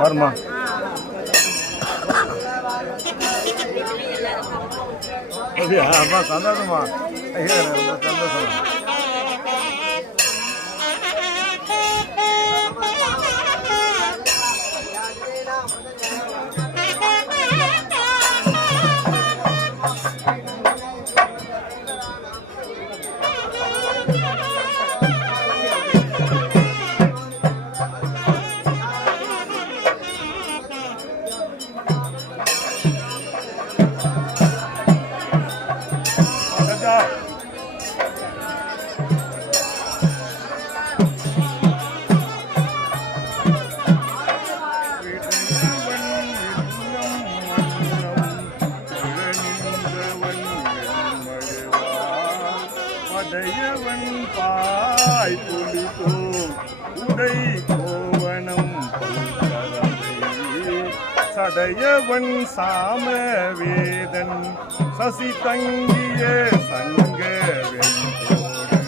வருமா? அம்மா சந்தோஷமா? ரொம்ப சந்தோஷம். உடையவன் பாய் புலிதோ உடை கோவணம் சடையவன் சாம வேதன் சசி தங்கிய சங்க வெண்போடு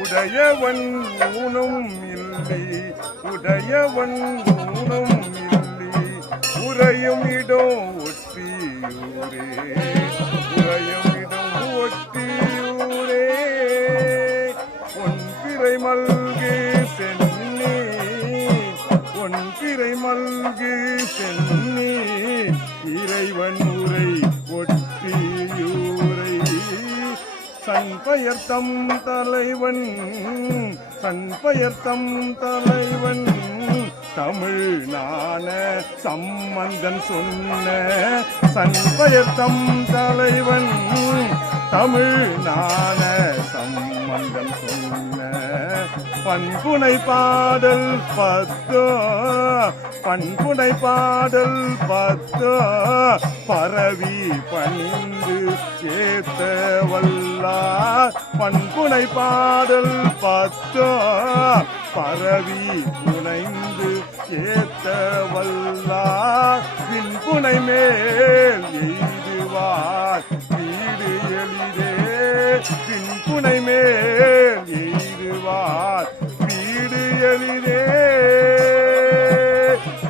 உடையவன் ஊனும் இல்லை உடையவன் ஊனும் இல்லை உறையும் இடம் ஒட்டியூரே உறையும் இடம் ஒட்டியூரே ஒன்பிறை மல்கு சென்னி ஒன்பிறை மல்கு சென்னி இறைவன் உரை ஒட்டியூரை சண்பயர்த்தம் தலைவன் சண்பயர்த்தம் தலைவன் தமிழ் நான சம்பந்தன் சொன்ன சண்பயர்த்தம் தலைவன் தமிழ் நான சம்பந்தன் சொன்ன பண்புனை பாடல் பத்தோ பண்புனை பாடல் பத்தோ பரவி பணிந்து ஏத்த வல்லார் பண்புனை பாடல் பத்தோ பரவி புனைந்து ஏத்த வல்லார் பின்புனை மேல் எய்துவார் வீடு எளிதே பின்புனை மேல் எய்துவார் வீடு எளிதே.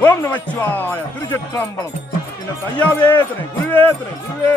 ஓம் நமச்சிவாய. திருச்சிற்றம்பலம். இந்த கையாவே துணை குருவே துணை குருவே.